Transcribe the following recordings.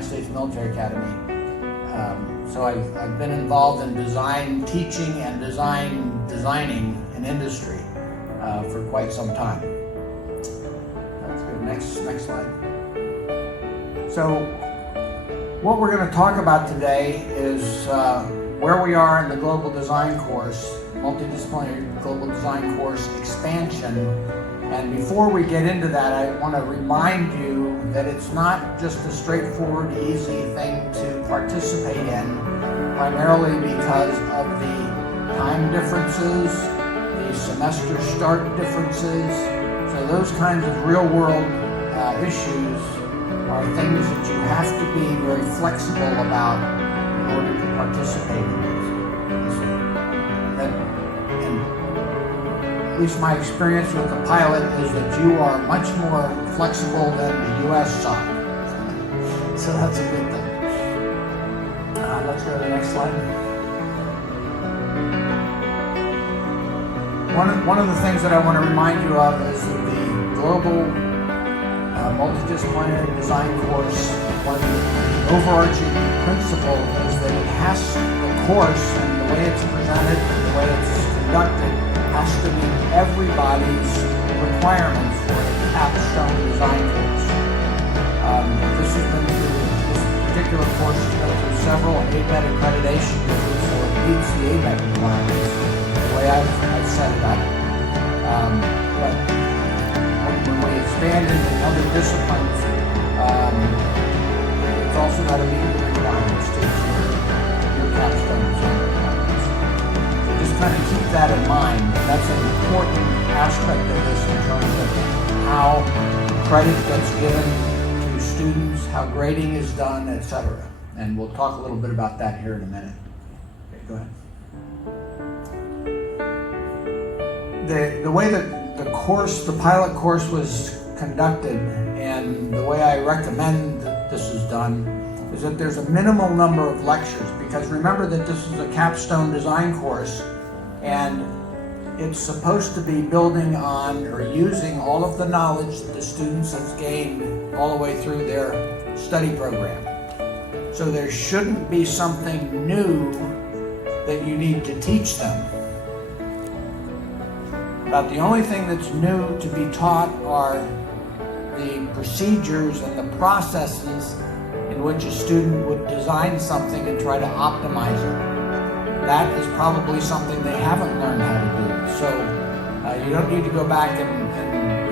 United States Military Academy. So I've been involved in design teaching and designing in industry for quite some time. Let's go next slide. So what we're going to talk about today is where we are in the global design course, multidisciplinary global design course expansion. And before we get into that, I want to remind you that it's not just a straightforward, easy thing to participate in, primarily because of the time differences, the semester start differences. So those kinds of real-world issues are things that you have to be very flexible about in order to participate in these. At least my experience with the pilot is that you are much more flexible than the U.S. side. So that's a good thing. Let's go to the next slide. One of the things that I want to remind you of is that the global multidisciplinary design course, one overarching principle is that the course and the way it's presented and the way it's conducted has to meet everybody's requirements for a capstone design course. This particular course has been through several ABET accreditation groups, so it meets the ABET requirements, the way I've set it up. But when we expand into other disciplines, it's also got to meet the requirements to achieve your capstone design requirements. So just kind of keep that in mind. That's an important aspect of this in terms of how credit gets given to students, how grading is done, etc. And we'll talk a little bit about that here in a minute. Okay, go ahead. The way that the pilot course was conducted, and the way I recommend that this is done, is that there's a minimal number of lectures, because remember that this is a capstone design course, and it's supposed to be building on or using all of the knowledge that the students have gained all the way through their study program. So there shouldn't be something new that you need to teach them. About the only thing that's new to be taught are the procedures and the processes in which a student would design something and try to optimize it. That is probably something they haven't learned how to do. So you don't need to go back and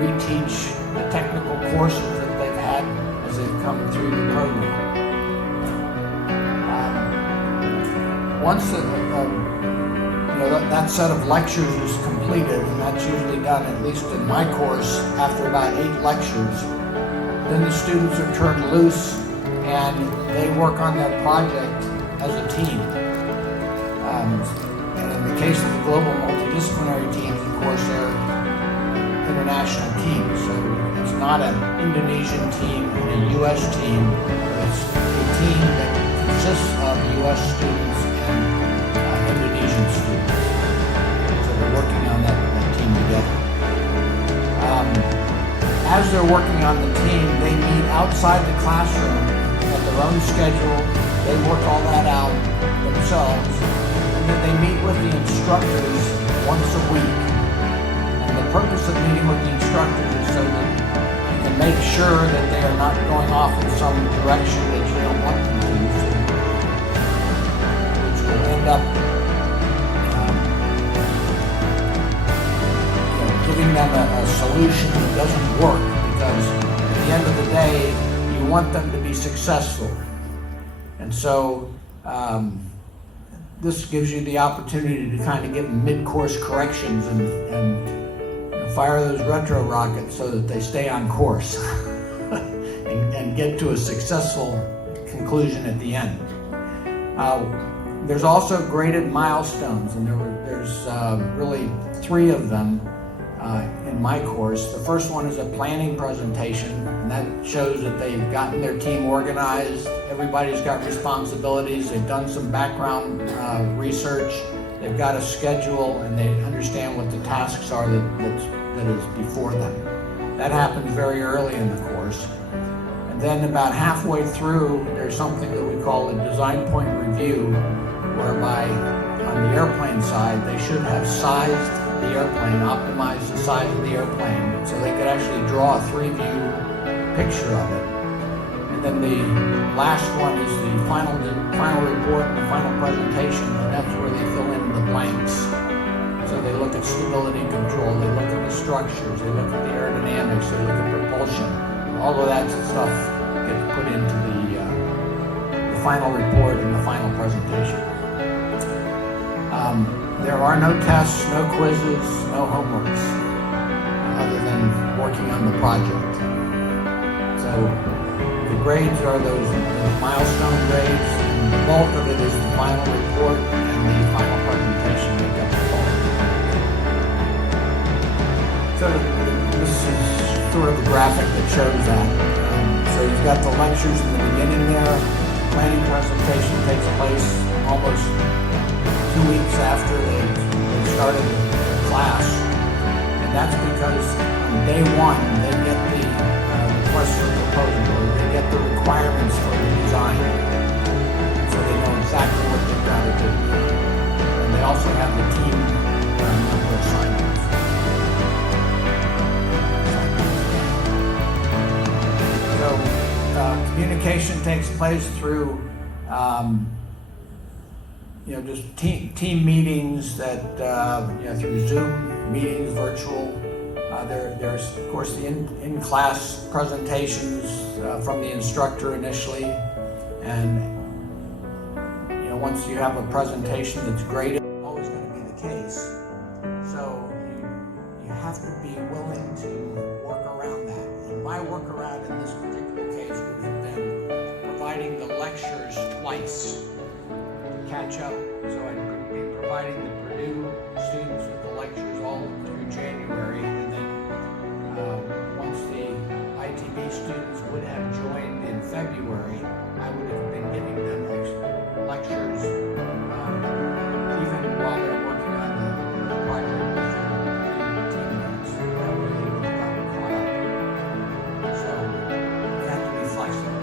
reteach the technical courses that they've had as they've come through the program. Once that set of lectures is completed, and that's usually done, at least in my course, after about 8 lectures, then the students are turned loose and they work on their project as a team. And in the case of the global multidisciplinary teams, of course, they're international teams. So it's not an Indonesian team and a U.S. team. It's a team that consists of U.S. students and Indonesian students. So they're working on that team together. As they're working on the team, they meet outside the classroom at their own schedule. They work all that out themselves. And then they meet with the instructors once a week. And the purpose of meeting with the instructors is so that you can make sure that they are not going off in some direction that you don't want them to, which will end up giving them a solution that doesn't work, because at the end of the day, you want them to be successful. And so this gives you the opportunity to kind of give them mid-course corrections and fire those retro rockets so that they stay on course and get to a successful conclusion at the end. There's also graded milestones, and there's really 3 of them in my course. The first one is a planning presentation, and that shows that they've gotten their team organized, everybody's got responsibilities, they've done some background research, they've got a schedule, and they understand what the tasks are that is before them. That happens very early in the course. And Then about halfway through, there's something that we call a design point review, whereby on the airplane side, they should have sized the airplane, optimized the size of the airplane, so they could actually draw a 3-view picture of it. And then the last one is the final report and the final presentation, and that's where they fill in the blanks. So they look at stability control, they look at the structures, they look at the aerodynamics, they look at propulsion. All of that stuff gets put into the final report and the final presentation. There are no tests, no quizzes, no homeworks, other than working on the project. So the grades are those milestone grades, and the bulk of it is the final report and the final presentation that gets recorded. So this is sort of a graphic that shows that. So you've got the lectures in the beginning there. Planning presentation takes place almost 2 weeks after they started the class, and that's because on day one they get the request for proposal, or they get the requirements for the design, so they know exactly what they've got to do. And they also have the team member assignments. So communication takes place through just team meetings that, through Zoom meetings, virtual. There's, of course, the in-class presentations from the instructor initially. And, once you have a presentation that's graded, it's always going to be the case. So you have to be willing to work around that. And my workaround in this particular case would have been providing the lectures twice. Catch up, so I'd be providing the Purdue students with the lectures all through January, and then once the ITB students would have joined in February, I would have been giving them lectures even while they're working on the project with their teammates. That way they would have gotten caught up. So you have to be flexible.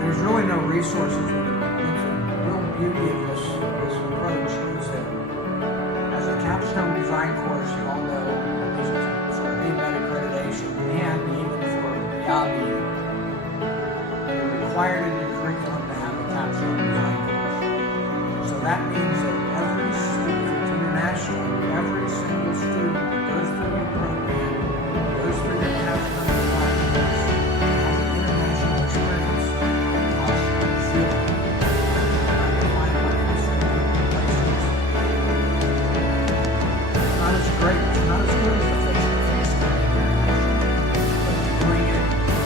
There's really no resources with it. The real beauty of this approach is that as a capstone design course, you all know, at least for ABET accreditation and even for YABI, you're required in your curriculum to have a capstone design course. So that means that every student, if it's international, every single student that goes through your program, goes through your capstone design course, has an international experience. Great. It's not as good as the face-to-face learning international, but you're doing it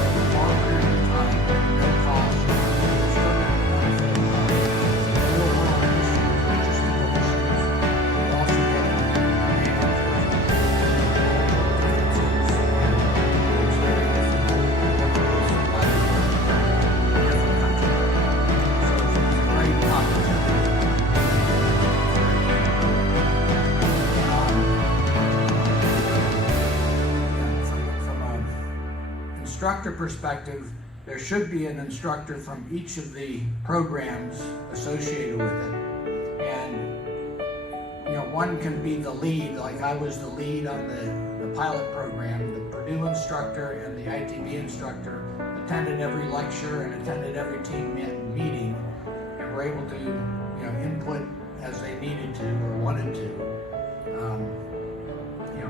for a long period of time, no cost, you're still going to benefit from the real world issues, logistical issues. You're also getting managers, differences, and experience in working with somebody from a different country. So it's a great opportunity. Instructor perspective, there should be an instructor from each of the programs associated with it. And one can be the lead, like I was the lead on the pilot program. The Purdue instructor and the ITB instructor attended every lecture and attended every team meeting, and were able to input as they needed to or wanted to,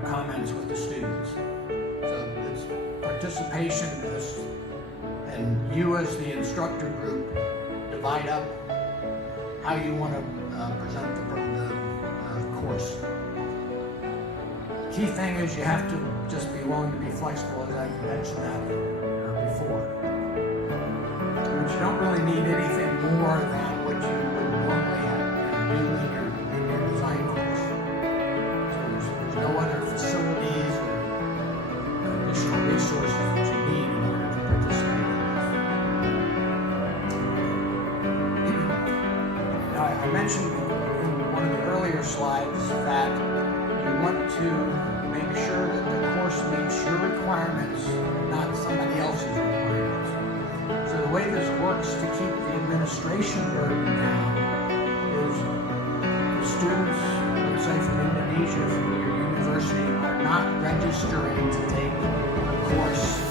comments with the students. So it's participation, and you as the instructor group divide up how you want to present the course. Key thing is you have to just be willing to be flexible, as I mentioned that before. But you don't really need anything more than what you would normally have do in your design course. So there's no other facilities or additional resources that you need in order to participate in this. Now, I mentioned in one of the earlier slides that you want to make sure that the course meets your requirements, not somebody else's requirements. So the way this works to keep the administration burden down is the students, let's say from Indonesia, from your university, are not registering to take a course